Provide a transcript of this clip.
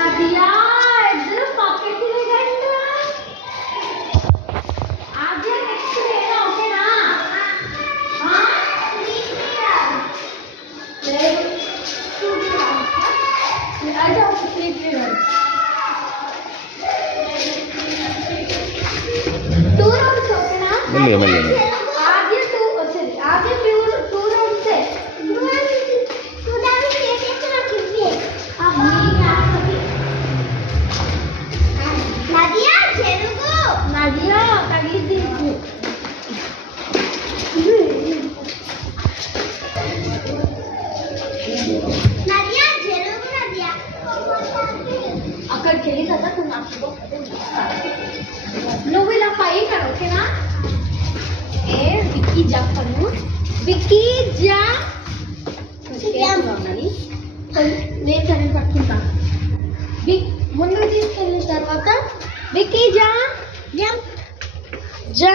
Nadia ఇద్దరు పక్కకి వెళ్ళండి. ఆద్య నెక్స్ట్ వేరే ఓకేనా? అయితే ఒక 3 పీరియడ్స్ 2 రౌండ్స్ ఓకేనా? ఆద్య 2 వచ్చేది. ఆద్య 2 రౌండ్సే. నదియా తగిలింది. అక్కడికి వెళ్ళి కదా నువ్వు ఇలా పై కదా ఓకేనా? ఏ విక్కీ చెప్పను. విక్కీ జా నేను సరే పట్టుకుంటా. ముందుకు తీసుకెళ్ళిన తర్వాత విక్కీ జా జా